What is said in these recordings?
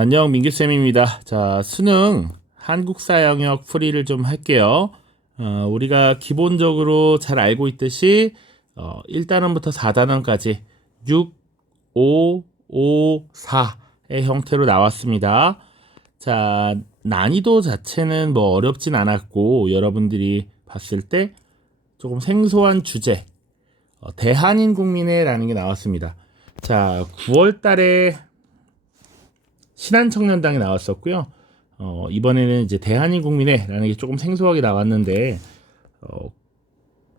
안녕, 민규쌤입니다. 자, 수능 한국사 영역 풀이를 좀 할게요. 우리가 기본적으로 잘 알고 있듯이 1단원부터 4단원까지 6, 5, 5, 4의 형태로 나왔습니다. 자, 난이도 자체는 뭐 어렵진 않았고 여러분들이 봤을 때 조금 생소한 주제, 대한인 국민회라는 게 나왔습니다. 자, 9월 달에 신한청년당이 나왔었고요. 이번에는 이제 대한인국민회라는 게 조금 생소하게 나왔는데,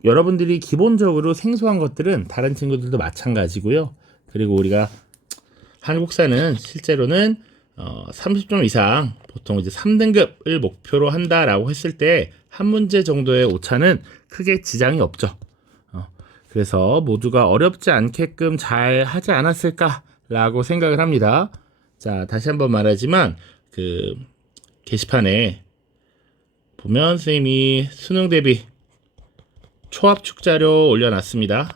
여러분들이 기본적으로 생소한 것들은 다른 친구들도 마찬가지고요. 그리고 우리가 한국사는 실제로는 30점 이상 보통 이제 3등급을 목표로 한다라고 했을 때 한 문제 정도의 오차는 크게 지장이 없죠. 그래서 모두가 어렵지 않게끔 잘 하지 않았을까라고 생각을 합니다. 자, 다시 한번 말하지만 그 게시판에 보면 선생님이 수능 대비 초합축 자료 올려놨습니다.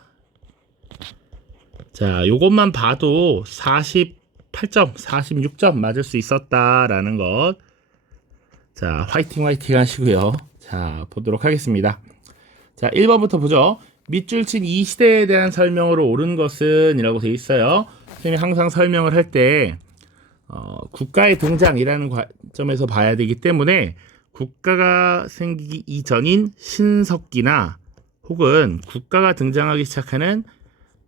자, 요것만 봐도 48점, 46점 맞을 수 있었다라는 것. 자, 화이팅 하시고요. 자, 보도록 하겠습니다. 자, 1번부터 보죠. 밑줄 친 이 시대에 대한 설명으로 옳은 것은 이라고 되어 있어요. 선생님이 항상 설명을 할때 국가의 등장이라는 관점에서 봐야 되기 때문에 국가가 생기기 이전인 신석기나 혹은 국가가 등장하기 시작하는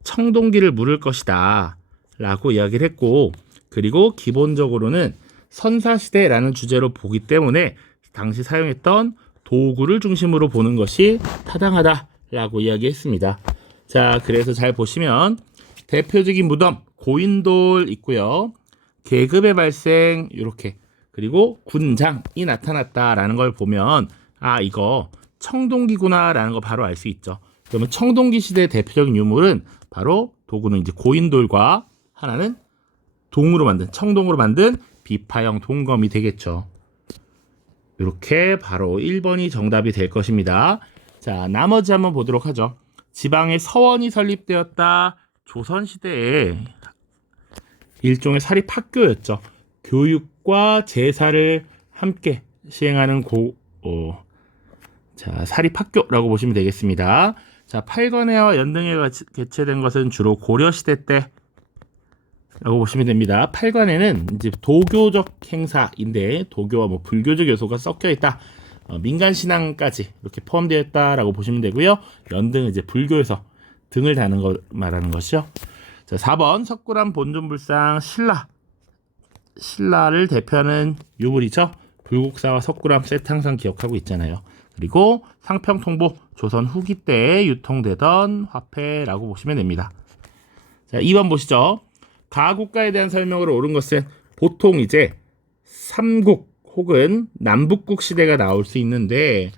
청동기를 물을 것이다 라고 이야기를 했고, 그리고 기본적으로는 선사시대라는 주제로 보기 때문에 당시 사용했던 도구를 중심으로 보는 것이 타당하다 라고 이야기했습니다. 자, 그래서 잘 보시면 대표적인 무덤 고인돌 있고요. 계급의 발생 이렇게, 그리고 군장이 나타났다라는 걸 보면 이거 청동기구나라는 거 바로 알 수 있죠. 그러면 청동기 시대의 대표적인 유물은 바로 도구는 이제 고인돌과 하나는 동으로 만든 청동으로 만든 비파형 동검이 되겠죠. 이렇게 바로 1번이 정답이 될 것입니다. 자, 나머지 한번 보도록 하죠. 지방에 서원이 설립되었다. 조선시대에 일종의 사립학교였죠. 교육과 제사를 함께 시행하는 사립학교라고 보시면 되겠습니다. 자, 팔관회와 연등회가 개최된 것은 주로 고려시대 때라고 보시면 됩니다. 팔관회는 이제 도교적 행사인데 도교와 뭐 불교적 요소가 섞여 있다. 민간 신앙까지 이렇게 포함되어 있다라고 보시면 되고요. 연등은 이제 불교에서 등을 다는 거 말하는 것이죠. 자, 4번 석굴암 본尊불상 신라를 대표하는 유물이죠. 불국사와 석굴암 세트 항상 기억하고 있잖아요. 그리고 상평통보 조선 후기 때에 유통되던 화폐라고 보시면 됩니다. 자, 2번 보시죠. 가국가에 대한 설명으로 옳은 것은 보통 이제 삼국 혹은 남북국 시대가 나올 수 있는데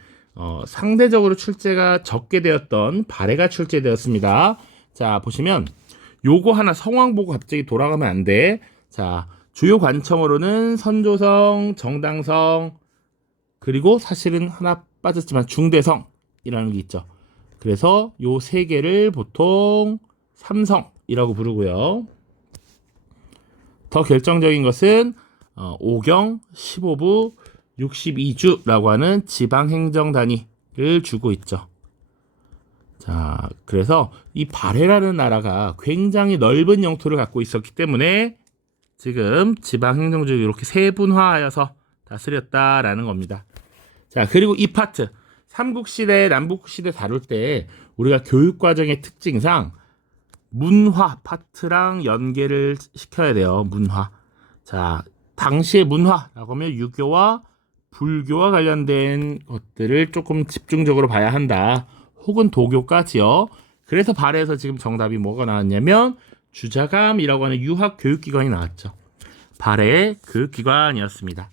상대적으로 출제가 적게 되었던 발해가 출제되었습니다. 자, 보시면 요거 하나 성왕 보고 갑자기 돌아가면 안 돼. 자, 주요 관청으로는 선조성, 정당성, 그리고 사실은 하나 빠졌지만 중대성이라는 게 있죠. 그래서 요 세 개를 보통 삼성이라고 부르고요. 더 결정적인 것은 5경, 15부, 62주라고 하는 지방행정 단위를 주고 있죠. 자, 그래서 이 발해라는 나라가 굉장히 넓은 영토를 갖고 있었기 때문에 지금 지방행정주를 이렇게 세분화하여서 다스렸다라는 겁니다. 자, 그리고 이 파트 삼국시대, 남북시대 다룰 때 우리가 교육과정의 특징상 문화 파트랑 연계를 시켜야 돼요. 문화. 자, 당시의 문화라고 하면 유교와 불교와 관련된 것들을 조금 집중적으로 봐야 한다. 혹은 도교까지요. 그래서 발해에서 지금 정답이 뭐가 나왔냐면 주자감이라고 하는 유학 교육기관이 나왔죠. 발해 교육기관이었습니다.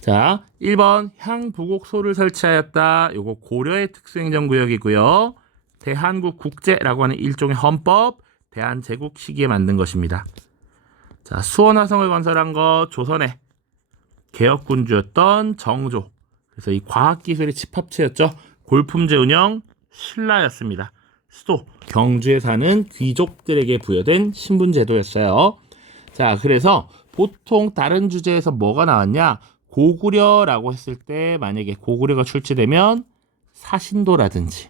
자, 1번 향부곡소를 설치하였다. 요거 고려의 특수행정구역이고요. 대한국 국제라고 하는 일종의 헌법, 대한제국 시기에 만든 것입니다. 자, 수원화성을 건설한 것 조선의 개혁군주였던 정조. 그래서 이 과학기술의 집합체였죠. 골품제 운영 신라였습니다. 수도 경주에 사는 귀족들에게 부여된 신분제도였어요. 자, 그래서 보통 다른 주제에서 뭐가 나왔냐? 고구려라고 했을 때 만약에 고구려가 출제되면 사신도라든지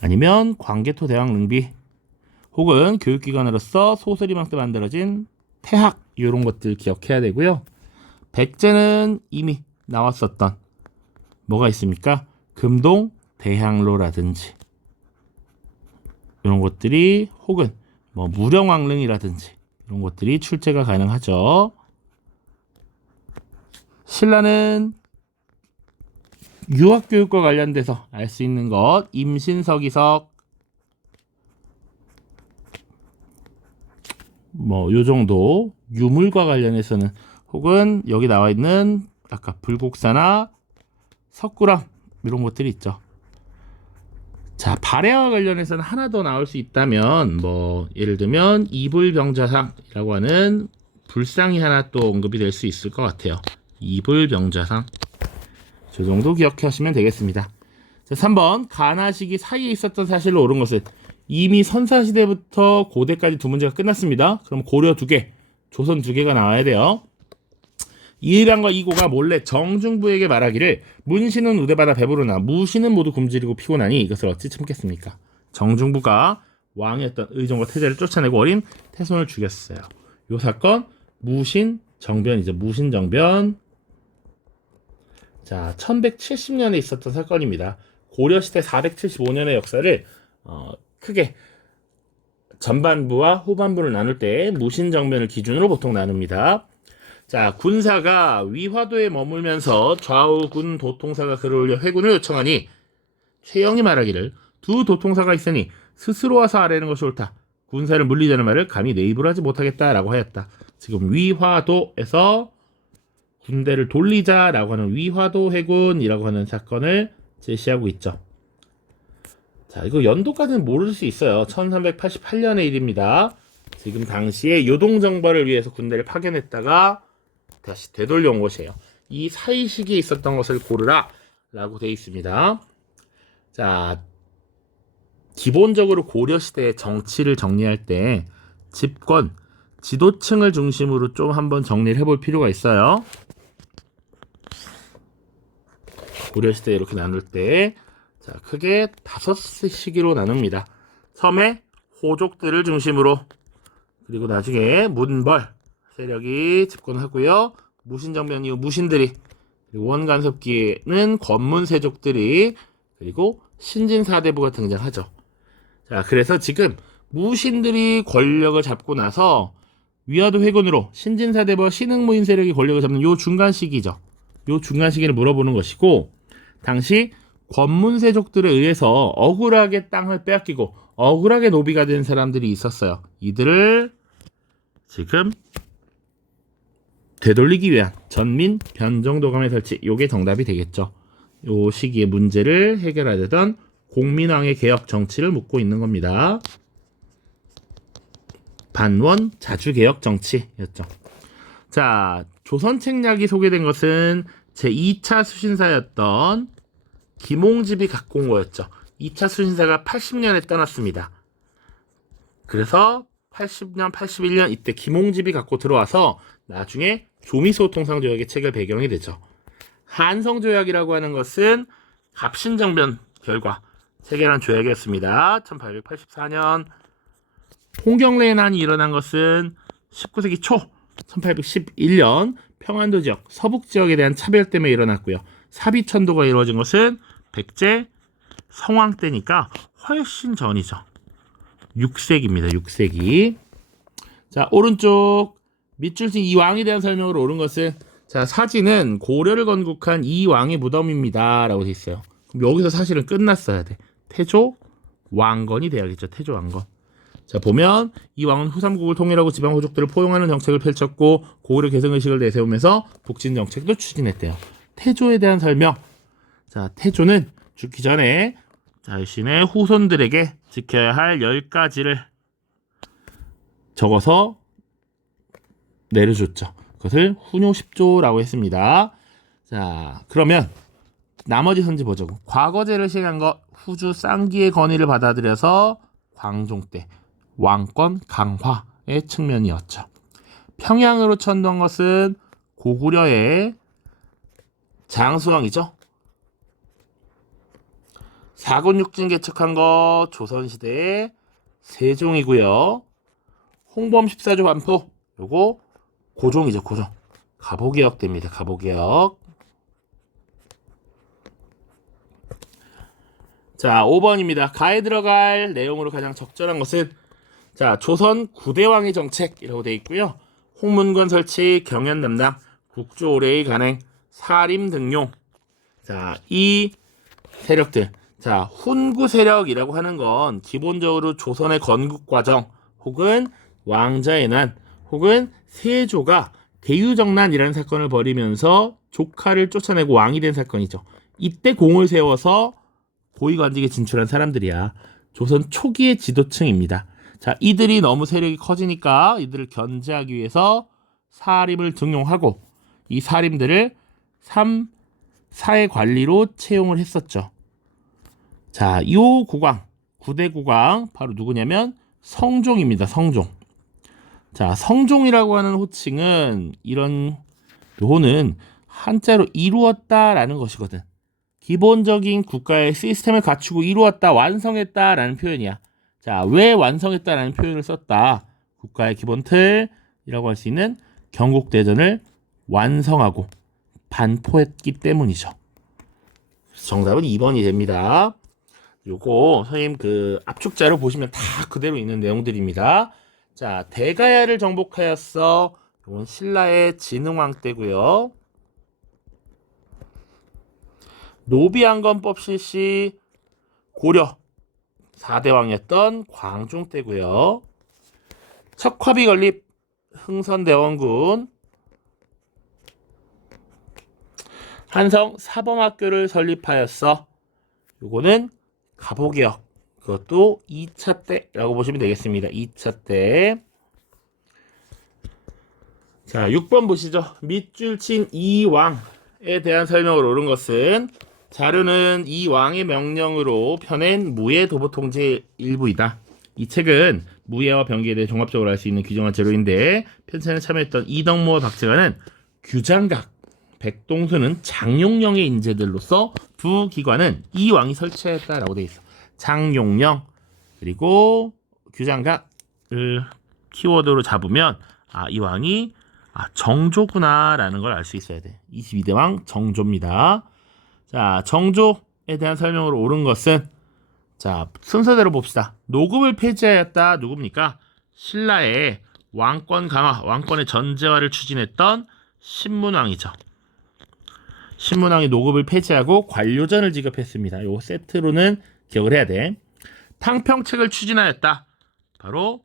아니면 광개토 대왕 능비 혹은 교육기관으로서 소설이망 때 만들어진 태학 이런 것들 기억해야 되고요. 백제는 이미 나왔었던 뭐가 있습니까? 금동 대향로라든지 이런 것들이 혹은 뭐 무령왕릉이라든지 이런 것들이 출제가 가능하죠. 신라는 유학교육과 관련돼서 알 수 있는 것 임신서기석 뭐 요 정도 유물과 관련해서는 혹은 여기 나와 있는 아까 불국사나 석굴암 이런 것들이 있죠. 자, 발해와 관련해서는 하나 더 나올 수 있다면 뭐 예를 들면 이불병자상이라고 하는 불상이 하나 또 언급이 될 수 있을 것 같아요. 이불병자상 저 정도 기억하시면 되겠습니다. 자, 3번 가나시기 사이에 있었던 사실로 옳은 것은 이미 선사시대부터 고대까지 두 문제가 끝났습니다. 그럼 고려 2개, 조선 2개가 나와야 돼요. 이의랑과 이고가 몰래 정중부에게 말하기를 문신은 우대받아 배부르나 무신은 모두 굶주리고 피곤하니 이것을 어찌 참겠습니까? 정중부가 왕이었던 의종과 태제를 쫓아내고 어린 태손을 죽였어요. 이 사건 무신 정변이죠. 무신 정변. 자, 1170년에 있었던 사건입니다. 고려시대 475년의 역사를 크게 전반부와 후반부를 나눌 때 무신정변을 기준으로 보통 나눕니다. 자, 군사가 위화도에 머물면서 좌우 군 도통사가 글을 올려 회군을 요청하니 최영이 말하기를 두 도통사가 있으니 스스로 와서 아뢰는 것이 옳다. 군사를 물리자는 말을 감히 내 입으로 하지 못하겠다라고 하였다. 지금 위화도에서 군대를 돌리자라고 하는 위화도 회군이라고 하는 사건을 제시하고 있죠. 자, 이거 연도까지는 모를 수 있어요. 1388년의 일입니다. 지금 당시에 요동정벌을 위해서 군대를 파견했다가 다시 되돌려 온 것이에요. 이 사이 시기에 있었던 것을 고르라 라고 되어 있습니다. 자, 기본적으로 고려시대의 정치를 정리할 때 집권, 지도층을 중심으로 좀 한번 정리를 해볼 필요가 있어요. 고려시대 이렇게 나눌 때 자, 크게 5시기로 나눕니다. 처음에 호족들을 중심으로 그리고 나중에 문벌 세력이 집권하고요. 무신정변 이후 무신들이 그리고 원간섭기에는 권문세족들이 그리고 신진사대부가 등장하죠. 자, 그래서 지금 무신들이 권력을 잡고 나서 위화도 회군으로 신진사대부와 신흥무인 세력이 권력을 잡는 요 중간 시기죠. 요 중간 시기를 물어보는 것이고 당시 권문세족들에 의해서 억울하게 땅을 빼앗기고 억울하게 노비가 된 사람들이 있었어요. 이들을 지금 되돌리기 위한 전민 변정도감의 설치, 요게 정답이 되겠죠. 요 시기의 문제를 해결하려던 공민왕의 개혁 정치를 묻고 있는 겁니다. 반원 자주개혁 정치였죠. 자, 조선책략이 소개된 것은 제2차 수신사였던 김홍집이 갖고 온 거였죠. 2차 수신사가 80년에 떠났습니다. 그래서 80년, 81년 이때 김홍집이 갖고 들어와서 나중에 조미소통상조약의 책을 배경이 되죠. 한성조약이라고 하는 것은 갑신정변 결과 체결한 조약이었습니다. 1884년 홍경래난이 일어난 것은 19세기 초 1811년 평안도 지역, 서북 지역에 대한 차별 때문에 일어났고요. 사비천도가 이루어진 것은 백제 성왕 때니까 훨씬 전이죠. 6세기입니다. 6세기. 자, 오른쪽 밑줄 친 이 왕에 대한 설명으로 옳은 것은 자, 사진은 고려를 건국한 이 왕의 무덤입니다. 라고 돼 있어요. 그럼 여기서 사실은 끝났어야 돼. 태조 왕건이 돼야겠죠. 태조 왕건. 자, 보면 이 왕은 후삼국을 통일하고 지방 호족들을 포용하는 정책을 펼쳤고 고구려 개성의식을 내세우면서 북진 정책도 추진했대요. 태조에 대한 설명. 자, 태조는 죽기 전에 자신의 후손들에게 지켜야 할 10가지를 적어서 내려줬죠. 그것을 훈요 10조라고 했습니다. 자, 그러면 나머지 선지 보죠. 과거제를 시행한 것 후주 쌍기의 건의를 받아들여서 광종 때 왕권 강화의 측면이었죠. 평양으로 쳐넣은 것은 고구려의 장수왕이죠. 사군육진 개척한 거 조선시대의 세종이고요. 홍범 14조 반포 요거 고종이죠. 고종. 갑오개혁 됩니다. 갑오개혁. 자, 5번입니다. 가에 들어갈 내용으로 가장 적절한 것은 자, 조선 9대왕의 정책이라고 되어 있고요. 홍문관 설치, 경연 담당, 국조 오래의 간행, 사림 등용. 자, 이 세력들. 자, 훈구 세력이라고 하는 건 기본적으로 조선의 건국 과정 혹은 왕자의 난 혹은 세조가 대유정난이라는 사건을 벌이면서 조카를 쫓아내고 왕이 된 사건이죠. 이때 공을 세워서 고위관직에 진출한 사람들이야. 조선 초기의 지도층입니다. 자, 이들이 너무 세력이 커지니까 이들을 견제하기 위해서 사림을 등용하고 이 사림들을 사회 관리로 채용을 했었죠. 자, 이 국왕, 9대 국왕 바로 누구냐면 성종입니다. 성종. 자, 성종이라고 하는 호칭은 요거는 한자로 이루었다라는 것이거든. 기본적인 국가의 시스템을 갖추고 이루었다, 완성했다라는 표현이야. 자, 왜 완성했다라는 표현을 썼다? 국가의 기본 틀이라고 할 수 있는 경국대전을 완성하고 반포했기 때문이죠. 정답은 2번이 됩니다. 요거 선생님 그 압축자료 보시면 다 그대로 있는 내용들입니다. 자, 대가야를 정복하였어. 이건 신라의 진흥왕 때고요. 노비안건법 실시 고려 4대왕이었던 광종 때고요. 척화비 건립 흥선대원군. 한성 사범학교를 설립하였어. 요거는 갑오개혁. 그것도 2차 때라고 보시면 되겠습니다. 2차 때. 자, 6번 보시죠. 밑줄 친 이왕에 대한 설명을 옳은 것은 자료는 이 왕의 명령으로 펴낸 무예 도보 통제 일부이다. 이 책은 무예와 병기에 대해 종합적으로 알 수 있는 규정한 자료인데 편찬에 참여했던 이덕모와 박재관은 규장각, 백동수는 장용령의 인재들로서 두 기관은 이 왕이 설치했다라고 되어 있어. 장용령 그리고 규장각을 키워드로 잡으면 이 왕이 정조구나라는 걸 알 수 있어야 돼. 22대 왕 정조입니다. 자, 정조에 대한 설명으로 옳은 것은 자, 순서대로 봅시다. 노급을 폐지하였다. 누굽니까? 신라의 왕권 강화, 왕권의 전제화를 추진했던 신문왕이죠. 신문왕이 노급을 폐지하고 관료전을 지급했습니다. 요 세트로는 기억을 해야 돼. 탕평책을 추진하였다. 바로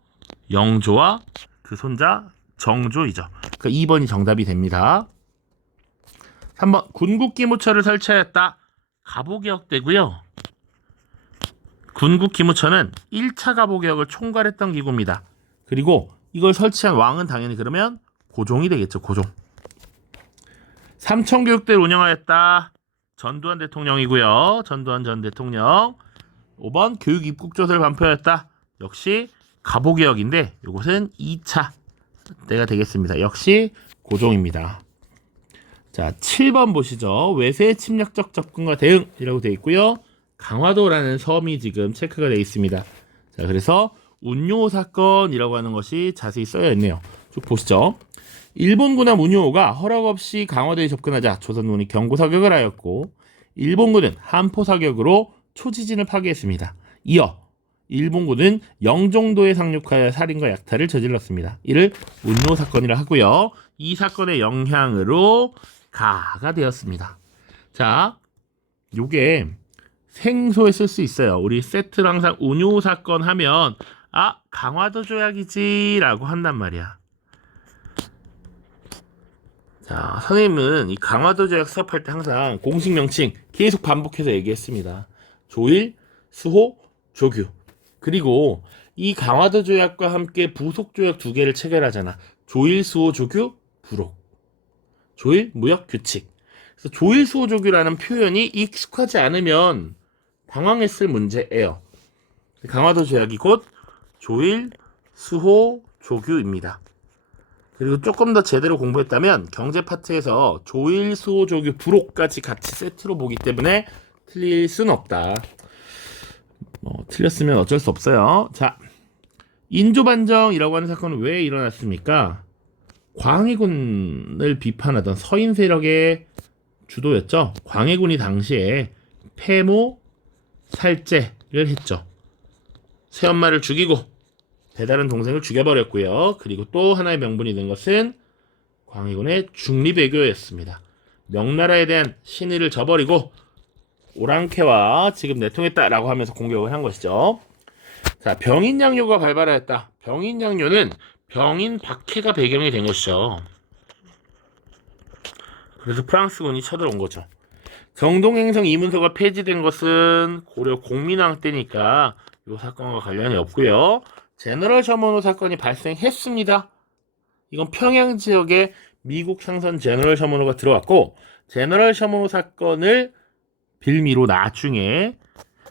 영조와 그 손자 정조이죠. 그러니까 2번이 정답이 됩니다. 3번 군국기무처를 설치하였다. 갑오개혁 때고요. 군국기무처는 1차 갑오개혁을 총괄했던 기구입니다. 그리고 이걸 설치한 왕은 당연히 그러면 고종이 되겠죠. 고종. 삼천교육대를 운영하였다. 전두환 대통령이고요. 전두환 전 대통령. 5번 교육입국조서를 반포하였다. 역시 갑오개혁인데 이것은 2차 때가 되겠습니다. 역시 고종입니다. 자, 7번 보시죠. 외세 침략적 접근과 대응이라고 되어 있고요. 강화도라는 섬이 지금 체크가 되어 있습니다. 자, 그래서 운요 사건이라고 하는 것이 자세히 써여 있네요. 쭉 보시죠. 일본 군함 운요호가 허락 없이 강화도에 접근하자 조선군이 경고 사격을 하였고 일본군은 함포 사격으로 초지진을 파괴했습니다. 이어 일본군은 영종도에 상륙하여 살인과 약탈을 저질렀습니다. 이를 운요 사건이라 하고요. 이 사건의 영향으로 가가 되었습니다. 자, 요게 생소에 쓸 수 있어요. 우리 세트를 항상 운요 사건 하면 강화도 조약이지 라고 한단 말이야. 자, 선생님은 이 강화도 조약 수업할 때 항상 공식 명칭 계속 반복해서 얘기했습니다. 조일, 수호, 조규. 그리고 이 강화도 조약과 함께 부속 조약 두 개를 체결하잖아. 조일, 수호, 조규, 부록. 조일, 무역, 규칙. 그래서 조일, 수호, 조규라는 표현이 익숙하지 않으면 당황했을 문제예요. 강화도 조약이 곧 조일, 수호, 조규입니다. 그리고 조금 더 제대로 공부했다면 경제 파트에서 조일, 수호, 조교, 불옥까지 같이 세트로 보기 때문에 틀릴 수는 없다. 틀렸으면 어쩔 수 없어요. 자, 인조반정이라고 하는 사건은 왜 일어났습니까? 광해군을 비판하던 서인 세력의 주도였죠. 광해군이 당시에 폐모 살제를 했죠. 새엄마를 죽이고 배다른 동생을 죽여버렸고요. 그리고 또 하나의 명분이 된 것은 광해군의 중리배교였습니다. 명나라에 대한 신의를 저버리고 오랑캐와 지금 내통했다라고 하면서 공격을 한 것이죠. 자, 병인양요가 발발하였다. 병인양요는 병인 박해가 배경이 된 것이죠. 그래서 프랑스군이 쳐들어온 거죠. 정동행성 이문서가 폐지된 것은 고려 공민왕 때니까 이 사건과 관련이 없고요. 제너럴 셔먼호 사건이 발생했습니다. 이건 평양 지역에 미국 상선 제너럴 셔먼호가 들어왔고, 제너럴 셔먼호 사건을 빌미로 나중에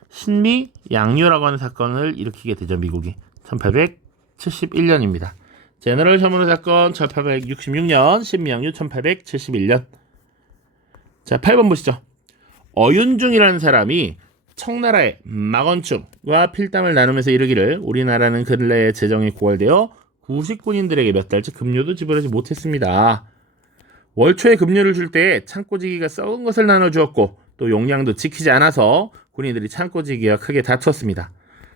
신미 양요라고 하는 사건을 일으키게 되죠. 미국이 1871년입니다. 제너럴 셔먼호 사건 1866년, 신미 양요 1871년. 자, 8번 보시죠. 어윤중이라는 사람이 청나라의 막원충과 필담을 나누면서 이르기를 우리나라는 근래에 재정이 고갈되어 구식군인들에게 몇 달째 급료도 지불하지 못했습니다. 월초에 급료를 줄 때에 창고지기가 썩은 것을 나눠주었고 또 용량도 지키지 않아서 군인들이 창고지기와 크게 다투었습니다.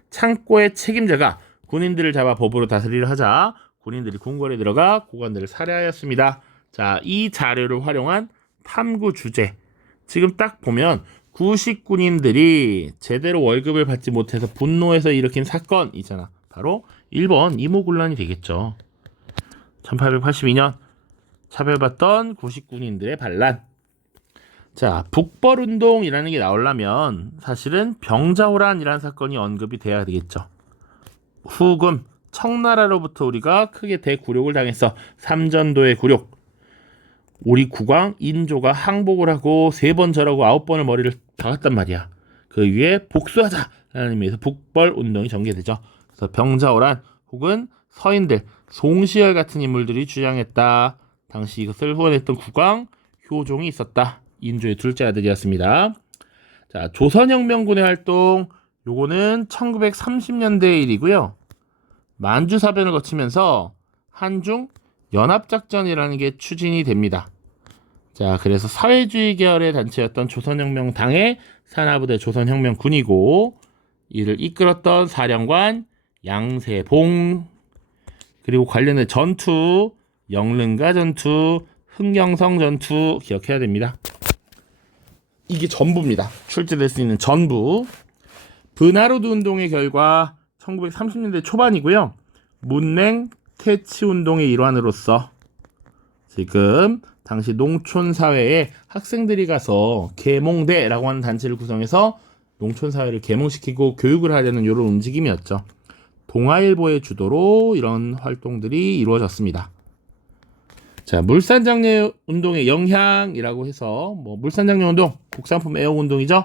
창고의 책임자가 군인들을 잡아 법으로 다스리려 하자 군인들이 궁궐에 들어가 고관들을 살해하였습니다. 자, 이 자료를 활용한 탐구 주제. 지금 딱 보면 구식군인들이 제대로 월급을 받지 못해서 분노해서 일으킨 사건이잖아. 바로 1번 이모군란이 되겠죠. 1882년 차별받던 구식군인들의 반란. 자, 북벌운동이라는 게 나오려면 사실은 병자호란이라는 사건이 언급이 돼야 되겠죠. 후금 청나라로부터 우리가 크게 대굴욕을 당해서 삼전도의 굴욕. 우리 국왕 인조가 항복을 하고 3번 절하고 9번을 머리를 박았단 말이야. 그 위에 복수하자라는 의미에서 북벌운동이 전개되죠. 그래서 병자호란 혹은 서인들, 송시열 같은 인물들이 주장했다. 당시 이것을 후원했던 국왕 효종이 있었다. 인조의 둘째 아들이었습니다. 자, 조선혁명군의 활동, 요거는 1930년대의 일이고요. 만주사변을 거치면서 한중 연합작전이라는 게 추진이 됩니다. 자, 그래서 사회주의 계열의 단체였던 조선혁명당의 산하부대 조선혁명군이고 이를 이끌었던 사령관 양세봉, 그리고 관련된 전투, 영릉가 전투, 흥경성 전투 기억해야 됩니다. 이게 전부입니다. 출제될 수 있는 전부. 브나로드 운동의 결과 1930년대 초반이고요. 문냉 퇴치 운동의 일환으로서 지금 당시 농촌 사회에 학생들이 가서 계몽대라고 하는 단체를 구성해서 농촌 사회를 계몽시키고 교육을 하려는 이런 움직임이었죠. 동아일보의 주도로 이런 활동들이 이루어졌습니다. 자, 물산장려 운동의 영향이라고 해서 물산장려 운동, 국산품 애용 운동이죠.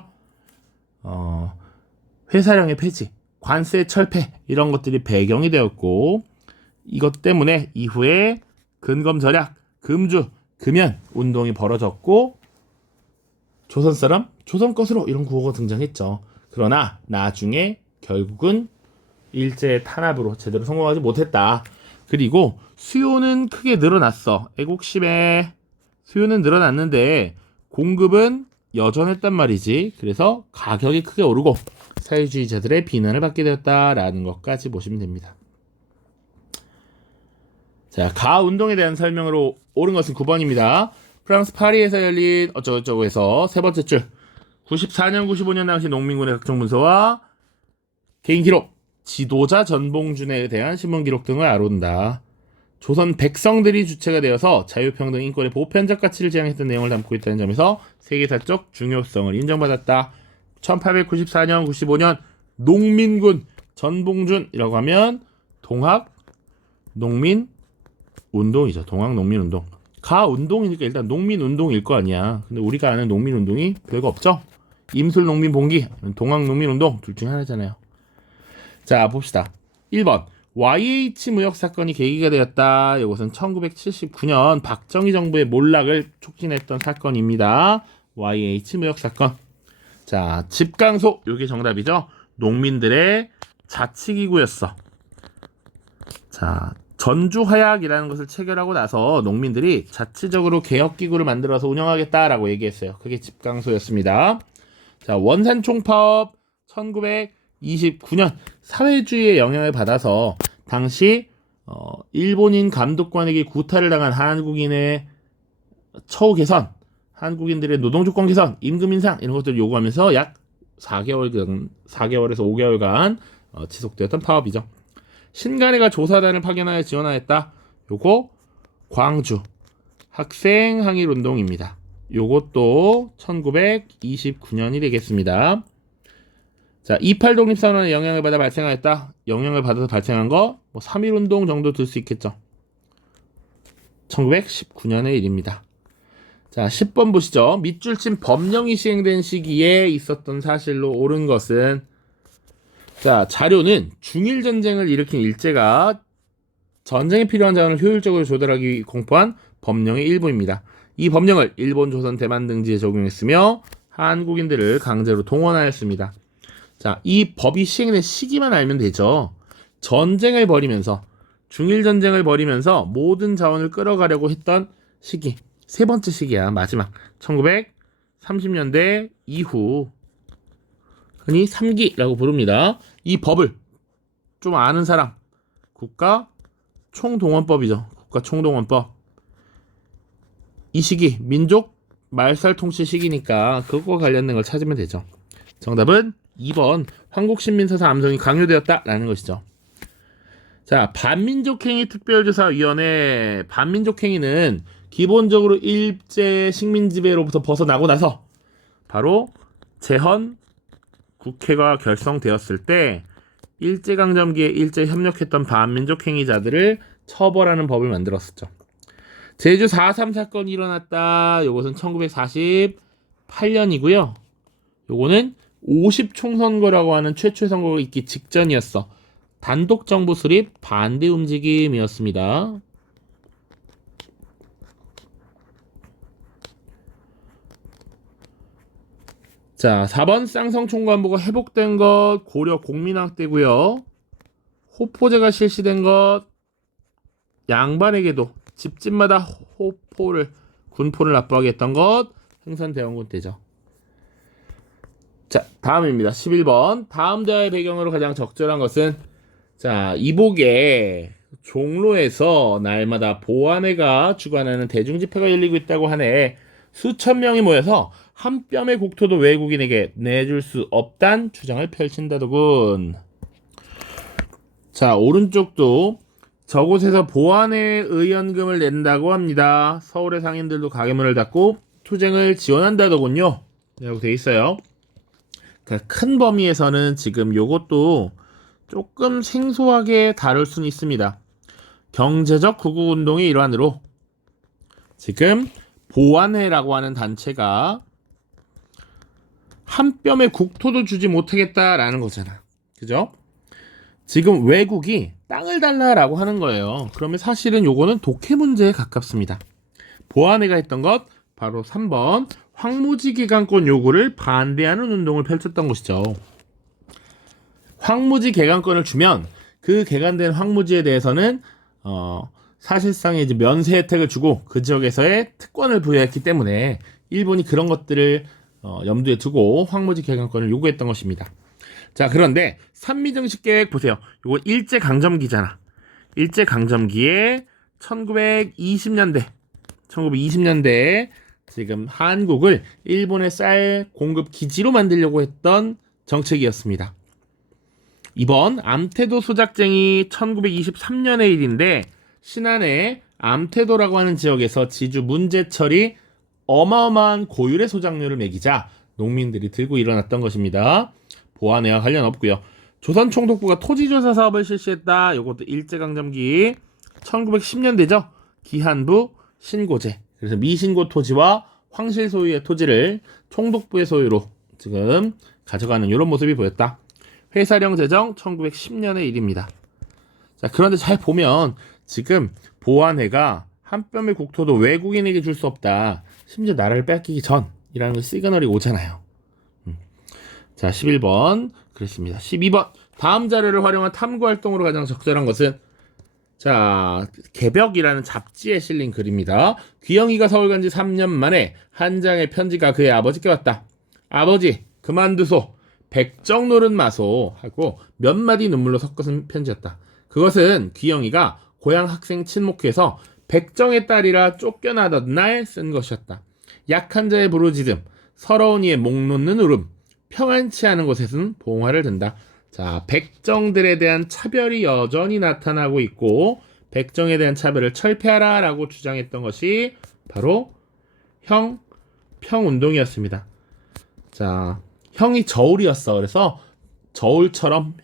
회사령의 폐지, 관세 철폐 이런 것들이 배경이 되었고 이것 때문에 이후에 근검 절약, 금주, 금연 운동이 벌어졌고 조선 사람, 조선 것으로 이런 구호가 등장했죠. 그러나 나중에 결국은 일제 탄압으로 제대로 성공하지 못했다. 그리고 수요는 크게 늘어났어. 애국심에 수요는 늘어났는데 공급은 여전했단 말이지. 그래서 가격이 크게 오르고 사회주의자들의 비난을 받게 되었다라는 것까지 보시면 됩니다. 자, 가 운동에 대한 설명으로 옳은 것은 9번입니다. 프랑스 파리에서 열린 어쩌고저쩌고 해서 세 번째 줄 94년 95년 당시 농민군의 각종 문서와 개인 기록, 지도자 전봉준에 대한 신문 기록 등을 아론다. 조선 백성들이 주체가 되어서 자유평등 인권의 보편적 가치를 지향했던 내용을 담고 있다는 점에서 세계사적 중요성을 인정받았다. 1894년 95년 농민군 전봉준이라고 하면 동학 농민 운동이죠. 동학 농민 운동. 가 운동이니까 일단 농민 운동일 거 아니야. 근데 우리가 아는 농민 운동이 별거 없죠. 임술 농민 봉기, 동학 농민 운동 둘 중에 하나잖아요. 자, 봅시다. 1번 YH 무역 사건이 계기가 되었다. 이것은 1979년 박정희 정부의 몰락을 촉진했던 사건입니다. YH 무역 사건. 자, 집강소, 이게 정답이죠. 농민들의 자치기구였어. 자, 전주화약이라는 것을 체결하고 나서 농민들이 자치적으로 개혁기구를 만들어서 운영하겠다라고 얘기했어요. 그게 집강소였습니다. 자, 원산총파업 1929년 사회주의의 영향을 받아서 당시 일본인 감독관에게 구타를 당한 한국인의 처우 개선, 한국인들의 노동조건 개선, 임금 인상 이런 것들을 요구하면서 약 4개월에서 5개월간 지속되었던 파업이죠. 신간회가 조사단을 파견하여 지원하였다. 요거 광주 학생 항일 운동입니다. 요것도 1929년이 되겠습니다. 자, 28 독립선언의 영향을 받아 발생하였다. 영향을 받아서 발생한 거 3.1 운동 정도 들 수 있겠죠. 1919년의 일입니다. 자, 10번 보시죠. 밑줄친 법령이 시행된 시기에 있었던 사실로 옳은 것은, 자, 자료는 중일전쟁을 일으킨 일제가 전쟁에 필요한 자원을 효율적으로 조달하기 위해 공포한 법령의 일부입니다. 이 법령을 일본, 조선, 대만 등지에 적용했으며 한국인들을 강제로 동원하였습니다. 자, 이 법이 시행된 시기만 알면 되죠. 전쟁을 벌이면서, 중일전쟁을 벌이면서 모든 자원을 끌어가려고 했던 시기, 세 번째 시기야. 마지막 1930년대 이후, 흔히 3기라고 부릅니다. 이 법을 좀 아는 사람, 국가총동원법이죠. 국가총동원법. 이 시기 민족 말살통치 시기니까 그것과 관련된 걸 찾으면 되죠. 정답은 2번 황국신민사사 암송이 강요되었다라는 것이죠. 자, 반민족행위 특별조사위원회. 반민족행위는 기본적으로 일제 식민지배로부터 벗어나고 나서 바로 재헌 국회가 결성되었을 때 일제강점기에 일제 협력했던 반민족행위자들을 처벌하는 법을 만들었었죠. 제주 4.3 사건이 일어났다. 이것은 1948년이고요. 요거는 50총선거라고 하는 최초의 선거가 있기 직전이었어. 단독정부 수립 반대 움직임이었습니다. 자, 4번 쌍성총관부가 회복된 것 고려 공민왕 때고요. 호포제가 실시된 것 양반에게도 집집마다 군포를 납부하게 했던 것 흥선대원군 때죠. 자, 다음입니다. 11번. 다음 대화의 배경으로 가장 적절한 것은, 자, 이복의 종로에서 날마다 보안회가 주관하는 대중집회가 열리고 있다고 하네. 수천 명이 모여서 한 뼘의 국토도 외국인에게 내줄 수 없단 주장을 펼친다더군. 자, 오른쪽도 저곳에서 보안회 의연금을 낸다고 합니다. 서울의 상인들도 가게문을 닫고 투쟁을 지원한다더군요. 라고 돼 있어요. 그러니까 큰 범위에서는 지금 요것도 조금 생소하게 다룰 수는 있습니다. 경제적 구국운동의 일환으로 지금 보안회라고 하는 단체가 한 뼘의 국토도 주지 못하겠다라는 거잖아. 그죠? 지금 외국이 땅을 달라라고 하는 거예요. 그러면 사실은 요거는 독해 문제에 가깝습니다. 보안회가 했던 것 바로 3번 황무지 개간권 요구를 반대하는 운동을 펼쳤던 것이죠. 황무지 개간권을 주면 그 개간된 황무지에 대해서는 사실상의 이제 면세 혜택을 주고 그 지역에서의 특권을 부여했기 때문에 일본이 그런 것들을 염두에 두고 황무지 개간권을 요구했던 것입니다. 자, 그런데 산미정식 계획 보세요. 이거 일제강점기잖아. 일제강점기에 1920년대에 지금 한국을 일본의 쌀 공급 기지로 만들려고 했던 정책이었습니다. 이번 암태도 소작쟁이 1923년의 일인데 신안의 암태도라고 하는 지역에서 지주 문제철이 어마어마한 고율의 소작료를 매기자 농민들이 들고 일어났던 것입니다. 보안회와 관련 없고요. 조선총독부가 토지조사 사업을 실시했다. 이것도 일제강점기 1910년대죠. 기한부 신고제. 그래서 미신고 토지와 황실 소유의 토지를 총독부의 소유로 지금 가져가는 이런 모습이 보였다. 회사령 제정 1910년의 일입니다. 자, 그런데 잘 보면 지금 보안회가 한 뼘의 국토도 외국인에게 줄 수 없다. 심지어 나라를 뺏기기 전이라는 시그널이 오잖아요. 자, 11번 그랬습니다. 12번 다음 자료를 활용한 탐구 활동으로 가장 적절한 것은 자, 개벽이라는 잡지에 실린 글입니다. 귀영이가 서울 간 지 3년 만에 한 장의 편지가 그의 아버지께 왔다. 아버지, 그만두소. 백정 노릇 마소. 하고 몇 마디 눈물로 섞어쓴 편지였다. 그것은 귀영이가 고향 학생 친목회에서 백정의 딸이라 쫓겨나던 날 쓴 것이었다. 약한 자의 부르짖음, 서러운 이의 목 놓는 울음, 평안치 않은 곳에서는 봉화를 든다. 자, 백정들에 대한 차별이 여전히 나타나고 있고 백정에 대한 차별을 철폐하라 라고 주장했던 것이 바로 평운동이었습니다. 자, 형이 저울이었어. 그래서 저울처럼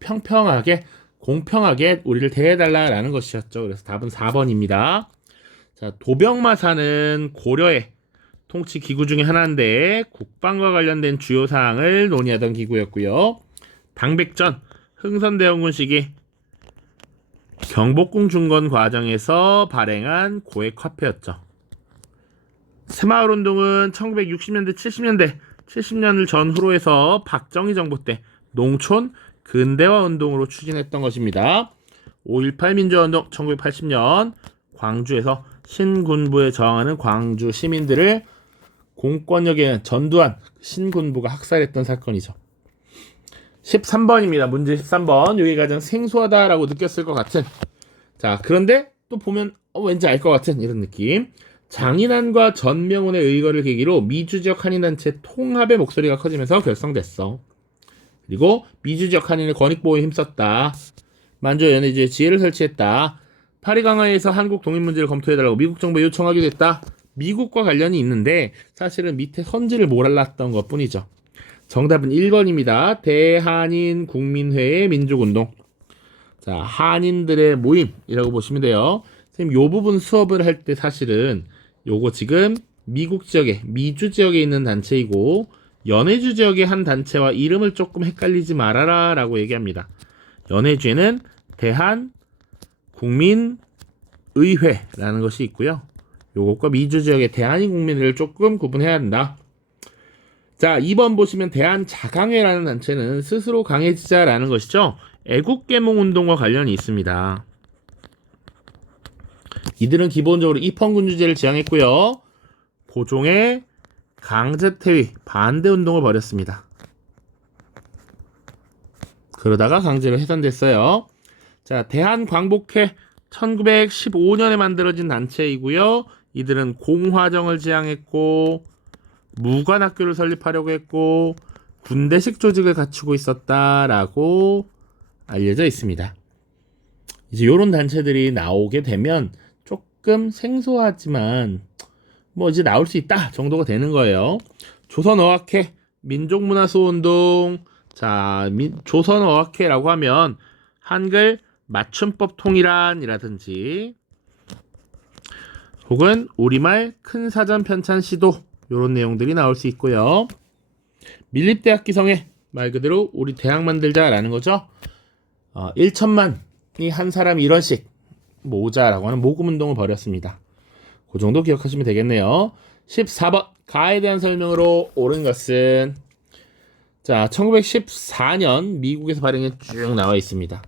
평평하게 공평하게 우리를 대해달라라는 것이었죠. 그래서 답은 4번입니다. 자, 도병마사는 고려의 통치 기구 중에 하나인데 국방과 관련된 주요 사항을 논의하던 기구였고요. 당백전 흥선대원군 시기 경복궁 중건 과정에서 발행한 고액 화폐였죠. 새마을운동은 1960년대 70년을 전후로 해서 박정희 정부 때 농촌 근대화 운동으로 추진했던 것입니다. 5.18 민주화운동 1980년 광주에서 신군부에 저항하는 광주 시민들을 공권력에 전두환 신군부가 학살했던 사건이죠. 13번입니다. 문제 13번. 여기 가장 생소하다라고 느꼈을 것 같은. 자, 그런데 또 보면 왠지 알 것 같은 이런 느낌. 장인환과 전명훈의 의거를 계기로 미주지역 한인단체 통합의 목소리가 커지면서 결성됐어. 그리고 미주지역 한인의 권익보호에 힘썼다. 만주 연해주의 지혜를 설치했다. 파리 강화에서 한국 독립 문제를 검토해달라고 미국 정부에 요청하기도 했다. 미국과 관련이 있는데 사실은 밑에 선지를 몰랐던 것뿐이죠. 정답은 1번입니다. 대한인 국민회의 민족운동. 자, 한인들의 모임이라고 보시면 돼요. 선생님, 요 부분 수업을 할 때 사실은 요거 지금 미국 지역에, 미주 지역에 있는 단체이고 연해주 지역의 한 단체와 이름을 조금 헷갈리지 말아라 라고 얘기합니다. 연해주에는 대한 국민의회라는 것이 있고요. 요것과 미주 지역의 대한인 국민회를 조금 구분해야 한다. 자, 2번 보시면 대한자강회라는 단체는 스스로 강해지자라는 것이죠. 애국계몽운동과 관련이 있습니다. 이들은 기본적으로 입헌군주제를 지향했고요. 고종의 강제퇴위 반대운동을 벌였습니다. 그러다가 강제로 해산됐어요. 자, 대한광복회 1915년에 만들어진 단체이고요. 이들은 공화정을 지향했고 무관학교를 설립하려고 했고 군대식 조직을 갖추고 있었다라고 알려져 있습니다. 이제 이런 단체들이 나오게 되면 조금 생소하지만 뭐 이제 나올 수 있다 정도가 되는 거예요. 조선어학회 민족문화수호운동. 자, 조선어학회라고 하면 한글 맞춤법 통일안이라든지 혹은 우리말 큰 사전 편찬 시도 이런 내용들이 나올 수 있고요. 밀립대학 기성회 말 그대로 우리 대학 만들자라는 거죠. 1천만이 한 사람이 이런씩 모자라고 하는 모금운동을 벌였습니다. 그 정도 기억하시면 되겠네요. 14번 가에 대한 설명으로 옳은 것은 자 1914년 미국에서 발행해 쭉 나와 있습니다.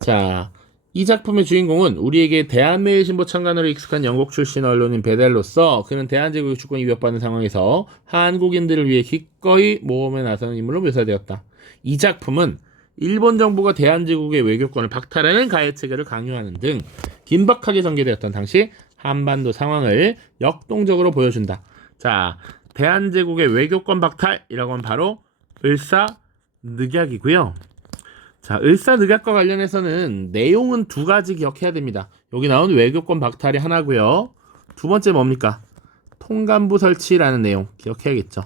자, 이 작품의 주인공은 우리에게 대한매일신보 창간으로 익숙한 영국 출신 언론인 베델로서 그는 대한제국의 주권이 위협받는 상황에서 한국인들을 위해 기꺼이 모험에 나서는 인물로 묘사되었다. 이 작품은 일본 정부가 대한제국의 외교권을 박탈하는 가해 체계를 강요하는 등 긴박하게 전개되었던 당시 한반도 상황을 역동적으로 보여준다. 자, 대한제국의 외교권 박탈이라고 하면 바로 을사늑약이고요. 자, 을사늑약과 관련해서는 내용은 두 가지 기억해야 됩니다. 여기 나온 외교권 박탈이 하나고요. 두 번째 뭡니까? 통감부 설치라는 내용 기억해야겠죠.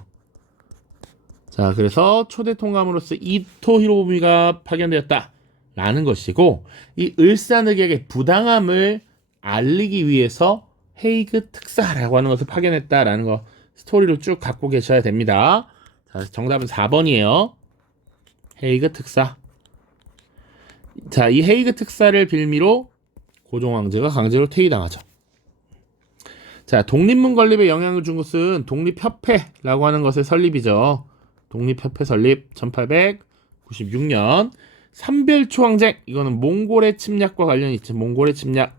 자, 그래서 초대 통감으로서 이토 히로부미가 파견되었다 라는 것이고 이 을사늑약의 부당함을 알리기 위해서 헤이그 특사라고 하는 것을 파견했다라는 거 스토리로 쭉 갖고 계셔야 됩니다. 자, 정답은 4번이에요. 헤이그 특사. 자, 이 헤이그 특사를 빌미로 고종 황제가 강제로 퇴위당하죠. 자, 독립문 건립에 영향을 준 것은 독립협회라고 하는 것의 설립이죠. 독립협회 설립 1896년. 삼별초항쟁, 이거는 몽골의 침략과 관련이 있죠. 몽골의 침략.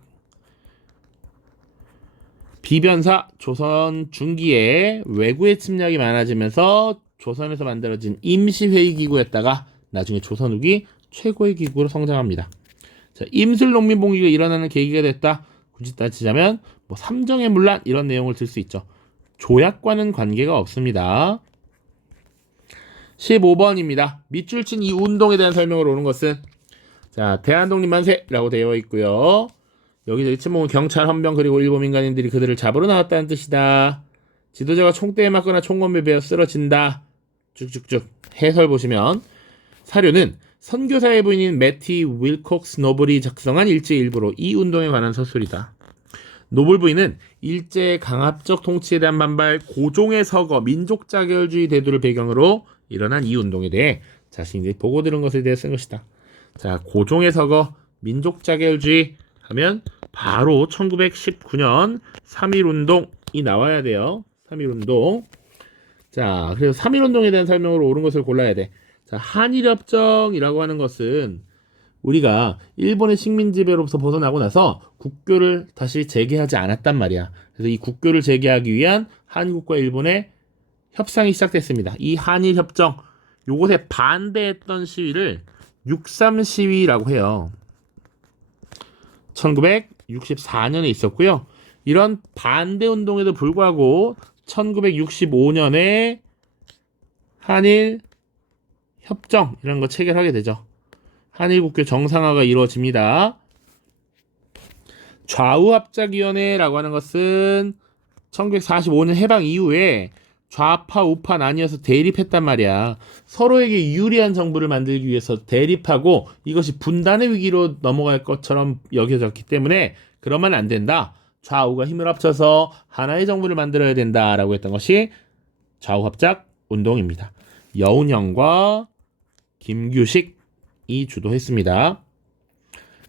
비변사 조선 중기에 외구의 침략이 많아지면서 조선에서 만들어진 임시회의기구였다가 나중에 조선 후기 최고의 기구로 성장합니다. 자, 임술농민봉기가 일어나는 계기가 됐다. 굳이 따지자면 뭐 삼정의 문란 이런 내용을 들 수 있죠. 조약과는 관계가 없습니다. 15번입니다. 밑줄 친 이 운동에 대한 설명을 오는 것은 자, 대한독립만세라고 되어 있고요. 여기저기 침묵은 경찰, 헌병 그리고 일부 민간인들이 그들을 잡으러 나왔다는 뜻이다. 지도자가 총대에 맞거나 총검에 베어 쓰러진다. 쭉쭉쭉 해설 보시면 사료는 선교사의 부인인 매티 윌콕스 노블이 작성한 일제 일부로 이 운동에 관한 서술이다. 노블 부인은 일제의 강압적 통치에 대한 반발, 고종의 서거, 민족 자결주의 대두를 배경으로 일어난 이 운동에 대해 자신이 보고 들은 것에 대해 쓴 것이다. 자, 고종의 서거, 민족 자결주의 하면 바로 1919년 3.1운동이 나와야 돼요. 3.1운동. 자, 그래서 3.1운동에 대한 설명으로 옳은 것을 골라야 돼. 자, 한일협정이라고 하는 것은 우리가 일본의 식민 지배로부터 벗어나고 나서 국교를 다시 재개하지 않았단 말이야. 그래서 이 국교를 재개하기 위한 한국과 일본의 협상이 시작됐습니다. 이 한일협정, 요것에 반대했던 시위를 6.3 시위라고 해요. 1964년에 있었고요. 이런 반대 운동에도 불구하고 1965년에 한일 협정 이런 거 체결하게 되죠. 한일국교 정상화가 이루어집니다. 좌우합작위원회라고 하는 것은 1945년 해방 이후에 좌파 우파 나뉘어서 대립했단 말이야. 서로에게 유리한 정부를 만들기 위해서 대립하고 이것이 분단의 위기로 넘어갈 것처럼 여겨졌기 때문에 그러면 안 된다. 좌우가 힘을 합쳐서 하나의 정부를 만들어야 된다라고 했던 것이 좌우합작 운동입니다. 여운형과 김규식이 주도했습니다.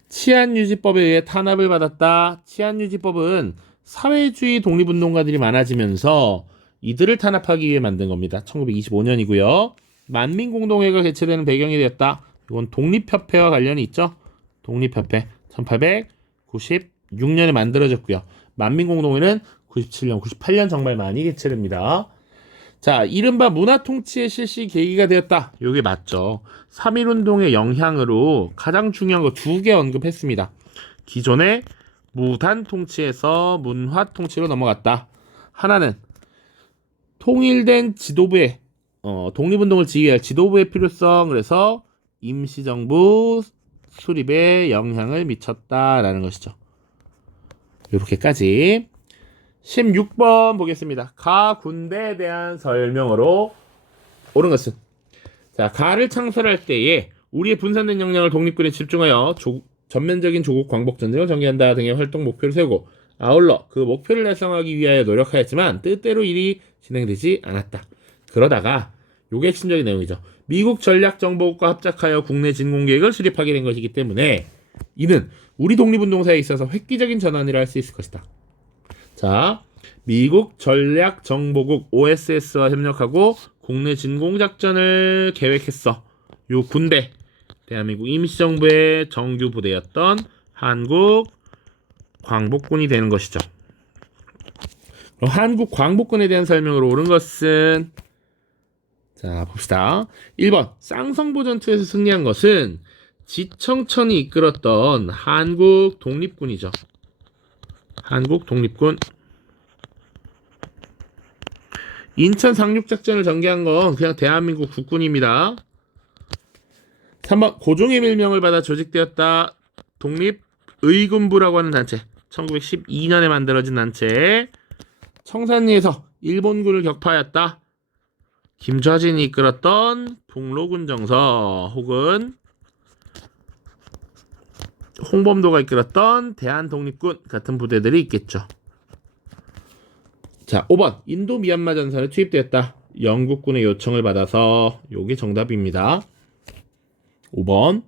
치안유지법에 의해 탄압을 받았다. 치안유지법은 사회주의 독립운동가들이 많아지면서 이들을 탄압하기 위해 만든 겁니다. 1925년이고요. 만민공동회가 개최되는 배경이 되었다. 이건 독립협회와 관련이 있죠. 독립협회 1896년에 만들어졌고요. 만민공동회는 97년, 98년 정말 많이 개최됩니다. 자, 이른바 문화통치의 실시 계기가 되었다. 이게 맞죠. 3.1운동의 영향으로 가장 중요한 거 2개 언급했습니다. 기존의 무단통치에서 문화통치로 넘어갔다. 하나는 통일된 지도부의 독립운동을 지휘할 지도부의 필요성, 그래서 임시정부 수립에 영향을 미쳤다라는 것이죠. 이렇게까지. 16번 보겠습니다. 가 군대에 대한 설명으로 옳은 것은 자, 가를 창설할 때에 우리의 분산된 역량을 독립군에 집중하여 전면적인 조국 광복 전쟁을 전개한다 등의 활동 목표를 세우고 아울러 그 목표를 달성하기 위하여 노력하였지만 뜻대로 일이 진행되지 않았다. 그러다가 요게 핵심적인 내용이죠. 미국 전략정보국과 합작하여 국내 진공계획을 수립하게 된 것이기 때문에 이는 우리 독립운동사에 있어서 획기적인 전환이라 할 수 있을 것이다. 자, 미국 전략정보국 OSS와 협력하고 국내 진공작전을 계획했어. 요 군대, 대한민국 임시정부의 정규 부대였던 한국 광복군이 되는 것이죠. 그럼 한국 광복군에 대한 설명으로 옳은 것은 자, 봅시다. 1번 쌍성보 전투에서 승리한 것은 지청천이 이끌었던 한국 독립군이죠. 한국 독립군. 인천 상륙작전을 전개한 건 그냥 대한민국 국군입니다. 3번 고종의 밀명을 받아 조직되었다. 독립의군부라고 하는 단체. 1912년에 만들어진 단체. 청산리에서 일본군을 격파하였다. 김좌진이 이끌었던 북로군 정서 혹은 홍범도가 이끌었던 대한독립군 같은 부대들이 있겠죠. 자, 5번 인도 미얀마 전선에 투입되었다. 영국군의 요청을 받아서 요게 정답입니다. 5번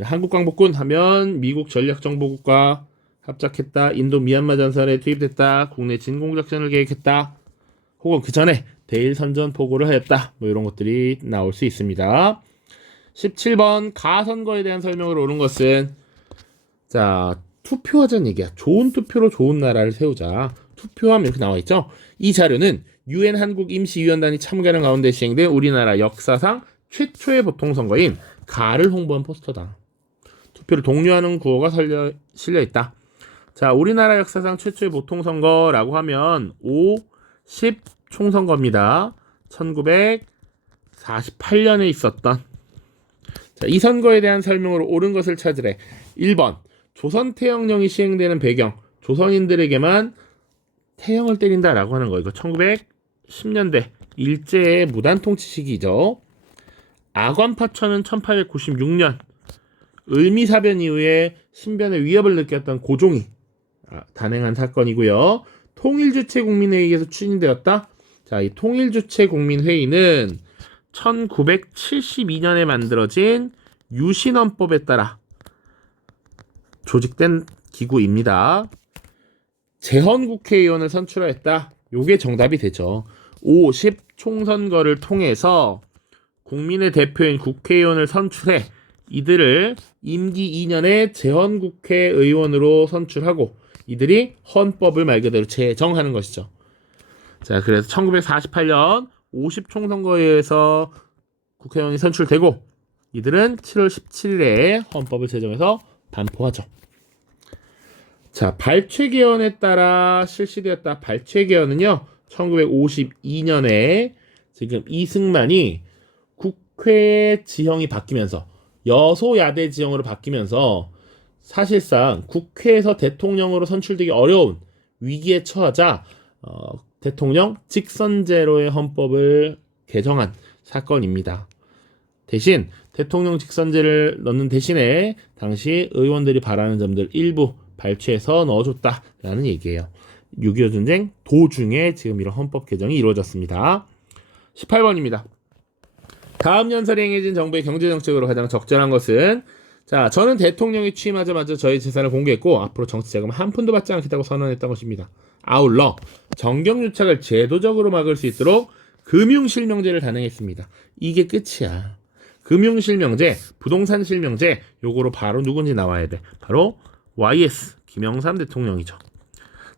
한국광복군 하면 미국 전략정보국과 합작했다. 인도 미얀마 전선에 투입됐다. 국내 진공작전을 계획했다. 혹은 그 전에 대일 선전포고를 하였다. 뭐 이런 것들이 나올 수 있습니다. 17번 가선거에 대한 설명을 옳은 것은 자 투표하자는 얘기야. 좋은 투표로 좋은 나라를 세우자. 투표하면 이렇게 나와 있죠. 이 자료는 UN 한국 임시위원단이 참가하는 가운데 시행된 우리나라 역사상 최초의 보통선거인 가를 홍보한 포스터다. 투표를 독려하는 구호가 실려 있다. 자, 우리나라 역사상 최초의 보통선거라고 하면 5, 10 총선거입니다. 1948년에 있었던. 자, 이 선거에 대한 설명으로 옳은 것을 찾으래. 1번 조선 태영령이 시행되는 배경. 조선인들에게만 태영을 때린다라고 하는 거. 이거 1910년대 일제의 무단 통치 시기죠. 아관파천은 1896년 을미사변 이후에 신변의 위협을 느꼈던 고종이 단행한 사건이고요. 통일주체국민회의에서 추진되었다. 자, 이 통일주체국민회의는 1972년에 만들어진 유신헌법에 따라 조직된 기구입니다. 재헌국회의원을 선출하였다. 요게 정답이 되죠. 50 총선거를 통해서 국민의 대표인 국회의원을 선출해 이들을 임기 2년의 재헌국회의원으로 선출하고 이들이 헌법을 말 그대로 제정하는 것이죠. 자, 그래서 1948년 50 총선거에서 국회의원이 선출되고 이들은 7월 17일에 헌법을 제정해서 반포하죠. 자, 발췌개헌에 따라 실시되었다. 발췌개헌은요, 1952년에 지금 이승만이 국회 지형이 바뀌면서 여소야대 지형으로 바뀌면서 사실상 국회에서 대통령으로 선출되기 어려운 위기에 처하자 대통령 직선제로의 헌법을 개정한 사건입니다. 대신 대통령 직선제를 넣는 대신에 당시 의원들이 바라는 점들 일부 발췌해서 넣어줬다라는 얘기예요. 6.25 전쟁 도중에 지금 이런 헌법 개정이 이루어졌습니다. 18번입니다. 다음 연설에 행해진 정부의 경제정책으로 가장 적절한 것은 자, 저는 대통령이 취임하자마자 저희 재산을 공개했고 앞으로 정치자금 한 푼도 받지 않겠다고 선언했던 것입니다. 아울러 정경유착을 제도적으로 막을 수 있도록 금융실명제를 단행했습니다. 이게 끝이야. 금융실명제, 부동산실명제 요거로 바로 누군지 나와야 돼. 바로 YS 김영삼 대통령이죠.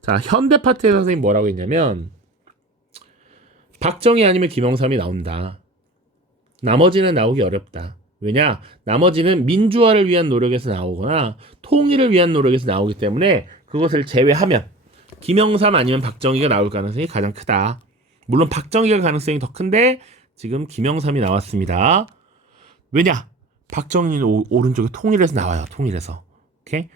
자, 현대파트의 선생님이 뭐라고 했냐면 박정희 아니면 김영삼이 나온다. 나머지는 나오기 어렵다. 왜냐? 나머지는 민주화를 위한 노력에서 나오거나 통일을 위한 노력에서 나오기 때문에 그것을 제외하면 김영삼 아니면 박정희가 나올 가능성이 가장 크다. 물론 박정희가 가능성이 더 큰데 지금 김영삼이 나왔습니다. 왜냐? 박정희는 오른쪽에 통일에서 나와요. 통일에서. 오케이?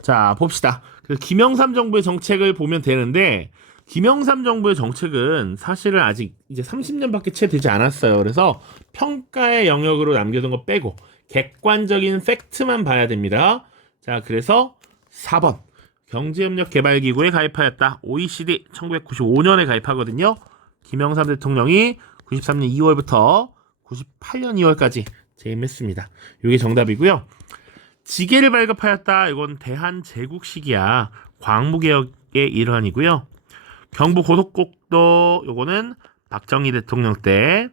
자, 봅시다. 김영삼 정부의 정책을 보면 되는데 김영삼 정부의 정책은 사실은 아직 이제 30년밖에 채 되지 않았어요. 그래서 평가의 영역으로 남겨둔 거 빼고 객관적인 팩트만 봐야 됩니다. 자, 그래서 4번 경제협력개발기구에 가입하였다. OECD 1995년에 가입하거든요. 김영삼 대통령이 93년 2월부터 98년 2월까지 재임했습니다. 이게 정답이고요. 지게를 발급하였다. 이건 대한제국 시기야. 광무개혁의 일환이고요. 경부고속국도 요거는 박정희 대통령 때.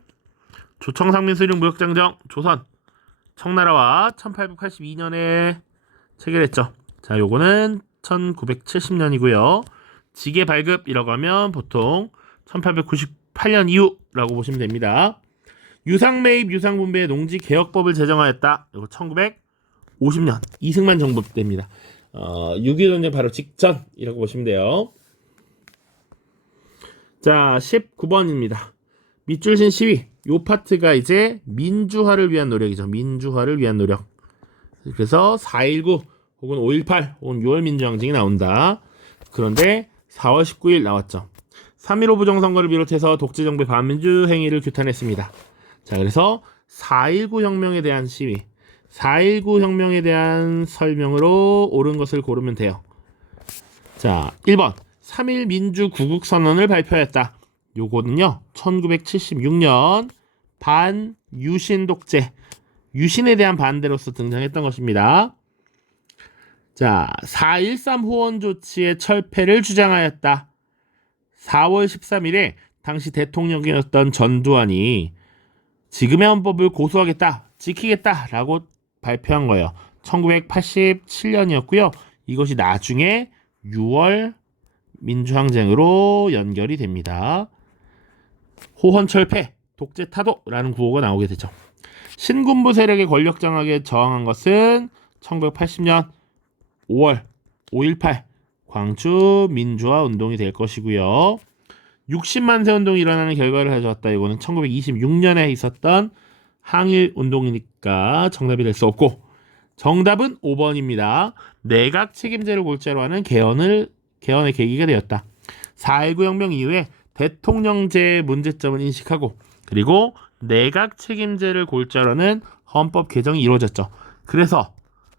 조청상민수령 무역장정 조선 청나라와 1882년에 체결했죠. 자, 요거는 1970년이고요. 지게 발급이라고 하면 보통 1898년 이후라고 보시면 됩니다. 유상매입 유상분배 농지개혁법을 제정하였다. 이거 1950년 이승만 정부 때입니다. 6.25 전쟁 바로 직전이라고 보시면 돼요. 자, 19번입니다. 밑줄신 시위. 요 파트가 이제 민주화를 위한 노력이죠. 민주화를 위한 노력. 그래서 4.19 혹은 5.18 혹은 6월 민주항쟁이 나온다. 그런데 4월 19일 나왔죠. 3.15 부정선거를 비롯해서 독재정부의 반민주 행위를 규탄했습니다. 자, 그래서 4.19 혁명에 대한 시위. 4.19 혁명에 대한 설명으로 옳은 것을 고르면 돼요. 자, 1번 3.1 민주구국선언을 발표했다. 요거는요 1976년 반유신 독재, 유신에 대한 반대로서 등장했던 것입니다. 자, 4.13 호원 조치의 철폐를 주장하였다. 4월 13일에 당시 대통령이었던 전두환이 지금의 헌법을 고수하겠다, 지키겠다라고 발표한 거예요. 1987년이었고요. 이것이 나중에 6월 민주항쟁으로 연결이 됩니다. 호헌 철폐, 독재 타도라는 구호가 나오게 되죠. 신군부 세력의 권력 장악에 저항한 것은 1980년 5월 5.18 광주 민주화 운동이 될 것이고요. 60만 세 운동이 일어나는 결과를 가져왔다. 이거는 1926년에 있었던 항일 운동이니까 정답이 될 수 없고, 정답은 5번입니다. 내각 책임제를 골자로 하는 개헌의 계기가 되었다. 4.19 혁명 이후에 대통령제의 문제점을 인식하고, 그리고 내각 책임제를 골자로 하는 헌법 개정이 이루어졌죠. 그래서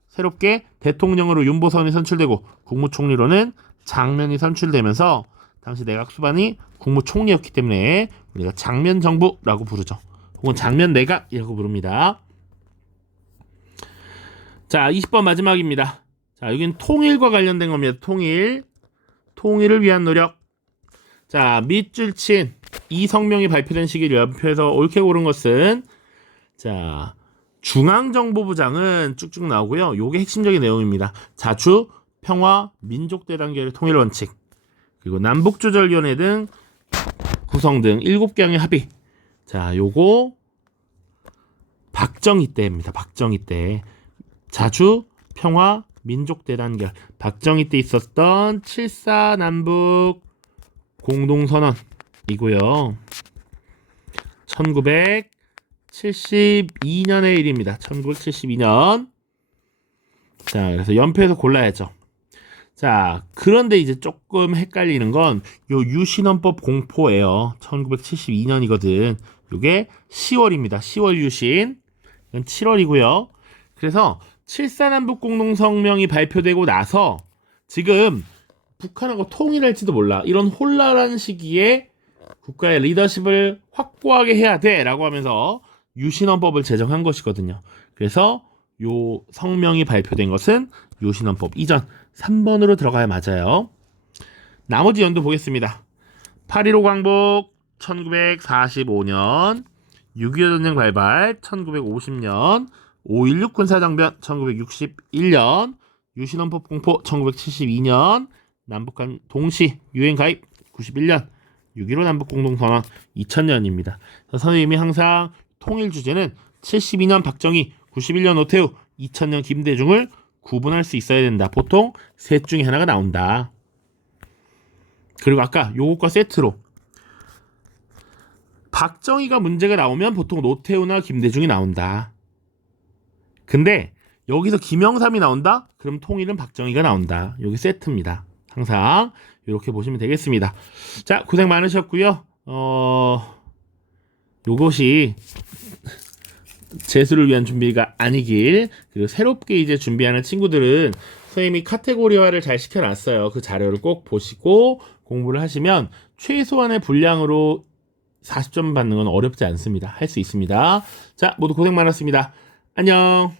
새롭게 대통령으로 윤보선이 선출되고 국무총리로는 장면이 선출되면서 당시 내각 수반이 국무총리였기 때문에 우리가 장면정부라고 부르죠. 혹은 장면내각이라고 부릅니다. 자, 20번 마지막입니다. 자, 여기는 통일과 관련된 겁니다. 통일을 위한 노력. 자, 밑줄 친 이 성명이 발표된 시기를 연표해서 옳게 고른 것은, 자, 중앙정보부장은 쭉쭉 나오고요. 요게 핵심적인 내용입니다. 자주, 평화, 민족대단결의 통일 원칙, 그리고 남북조절위원회 등 구성 등 7개항의 합의. 자, 요거 박정희 때입니다. 박정희 때. 자주, 평화, 민족대단결. 박정희 때 있었던 7.4 남북 공동선언이고요. 1972년의 일입니다. 1972년. 자, 그래서 연표에서 골라야죠. 자, 그런데 이제 조금 헷갈리는 건 요 유신헌법 공포예요. 1972년이거든. 요게 10월입니다. 10월 유신. 이건 7월이고요. 그래서 7.4 남북 공동성명이 발표되고 나서 지금 북한하고 통일할지도 몰라, 이런 혼란한 시기에 국가의 리더십을 확고하게 해야 돼 라고 하면서 유신헌법을 제정한 것이거든요. 그래서 요 성명이 발표된 것은 유신헌법 이전 3번으로 들어가야 맞아요. 나머지 연도 보겠습니다. 8.15 광복 1945년, 6.25 전쟁 발발 1950년, 5.16 군사정변 1961년, 유신헌법 공포 1972년, 남북한 동시 유엔 가입 91년, 6.15 남북공동선언 2000년입니다. 선생님이 항상 통일 주제는 72년 박정희, 91년 노태우, 2000년 김대중을 구분할 수 있어야 된다. 보통 셋 중에 하나가 나온다. 그리고 아까 요것과 세트로 박정희가 문제가 나오면 보통 노태우나 김대중이 나온다. 근데 여기서 김영삼이 나온다? 그럼 통일은 박정희가 나온다. 여기 세트입니다. 항상 이렇게 보시면 되겠습니다. 자, 고생 많으셨고요. 요것이 재수를 위한 준비가 아니길. 그리고 새롭게 이제 준비하는 친구들은 선생님이 카테고리화를 잘 시켜놨어요. 그 자료를 꼭 보시고 공부를 하시면 최소한의 분량으로 40점 받는 건 어렵지 않습니다. 할 수 있습니다. 자, 모두 고생 많았습니다. 안녕.